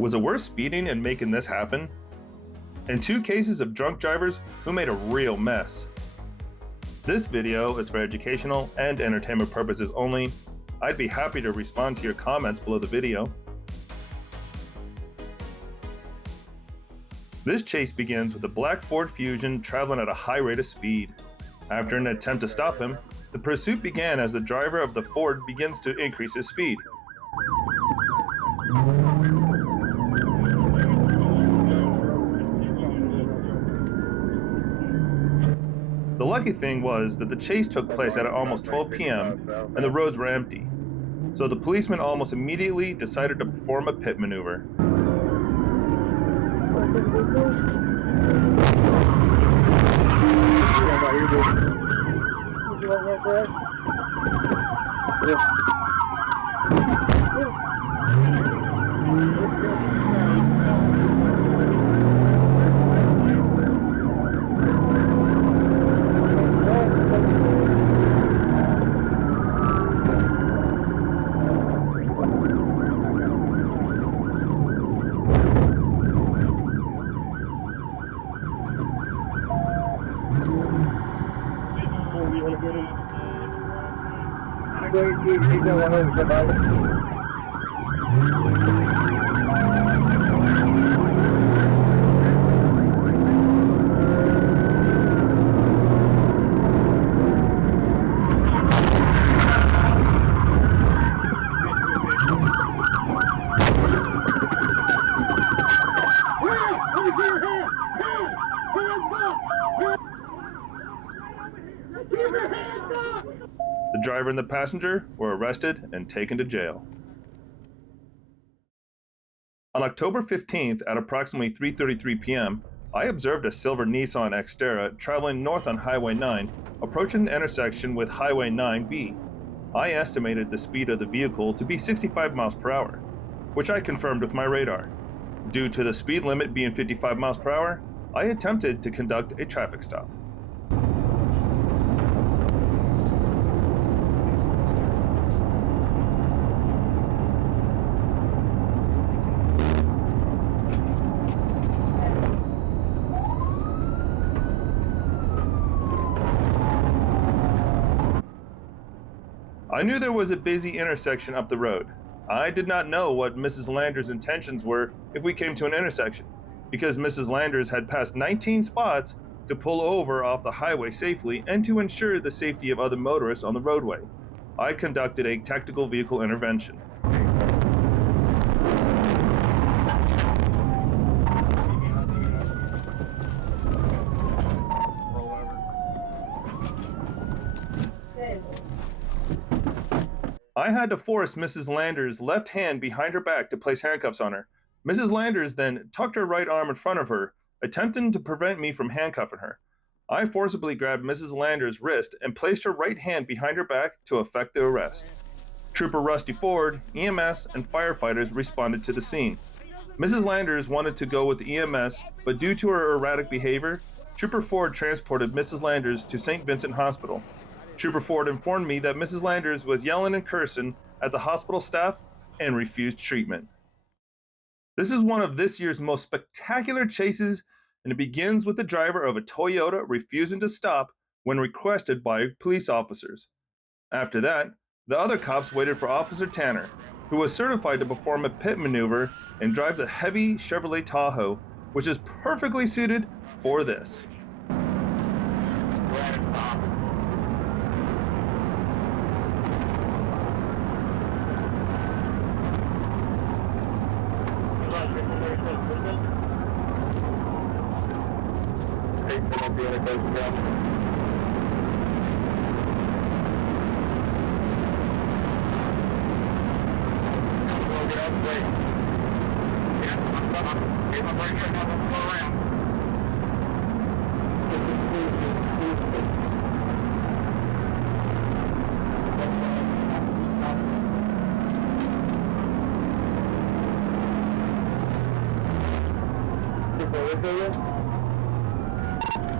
Was it worth speeding and making this happen? And 2 cases of drunk drivers who made a real mess. This video is for educational and entertainment purposes only. I'd be happy to respond to your comments below the video. This chase begins with a black Ford Fusion traveling at a high rate of speed. After an attempt to stop him, the pursuit began as the driver of the Ford begins to increase his speed. The lucky thing was that the chase took place at almost 12 p.m. and the roads were empty, so the policeman almost immediately decided to perform a pit maneuver. The driver and the passenger were arrested and taken to jail. On October 15th at approximately 3:33 p.m., I observed a silver Nissan Xterra traveling north on Highway 9, approaching the intersection with Highway 9B. I estimated the speed of the vehicle to be 65 miles per hour, which I confirmed with my radar. Due to the speed limit being 55 miles per hour, I attempted to conduct a traffic stop. I knew there was a busy intersection up the road. I did not know what Mrs. Landers' intentions were if we came to an intersection, because Mrs. Landers had passed 19 spots to pull over off the highway safely and to ensure the safety of other motorists on the roadway. I conducted a tactical vehicle intervention. I had to force Mrs. Landers' left hand behind her back to place handcuffs on her. Mrs. Landers then tucked her right arm in front of her, attempting to prevent me from handcuffing her. I forcibly grabbed Mrs. Landers' wrist and placed her right hand behind her back to effect the arrest. Trooper Rusty Ford, EMS, and firefighters responded to the scene. Mrs. Landers wanted to go with the EMS, but due to her erratic behavior, Trooper Ford transported Mrs. Landers to St. Vincent Hospital. Trooper Ford informed me that Mrs. Landers was yelling and cursing at the hospital staff and refused treatment. This is one of this year's most spectacular chases, and it begins with the driver of a Toyota refusing to stop when requested by police officers. After that, the other cops waited for Officer Tanner, who was certified to perform a pit maneuver and drives a heavy Chevrolet Tahoe, which is perfectly suited for this.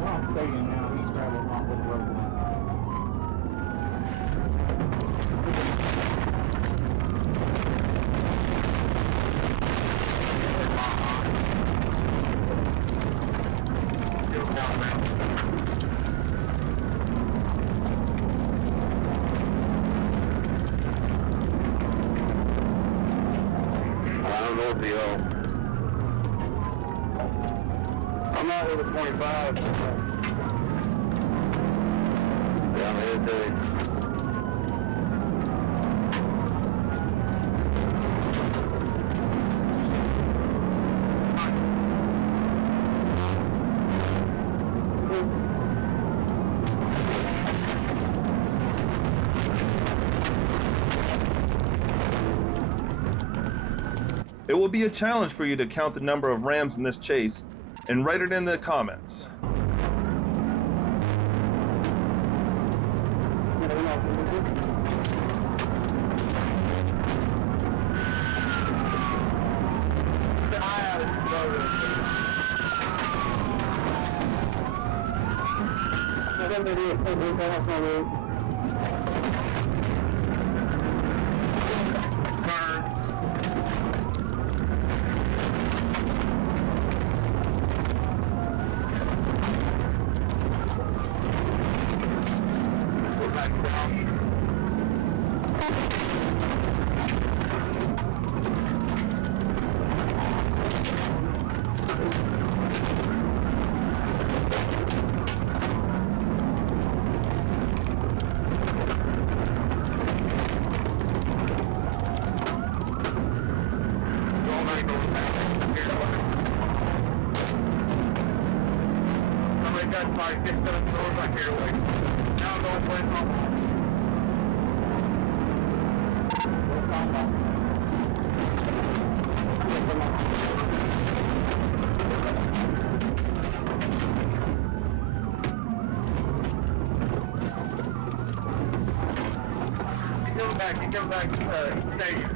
I'm saying now he's traveling off the road. Northville. I'm out with a 25. Yeah, I'm here too. It will be a challenge for you to count the number of rams in this chase and write it in the comments. Got 5, 6, 7 doors right here away. Now I'm going for it home. He comes back, stadium.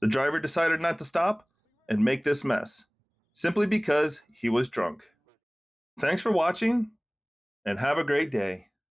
The driver decided not to stop and make this mess, simply because he was drunk. Thanks for watching, and have a great day.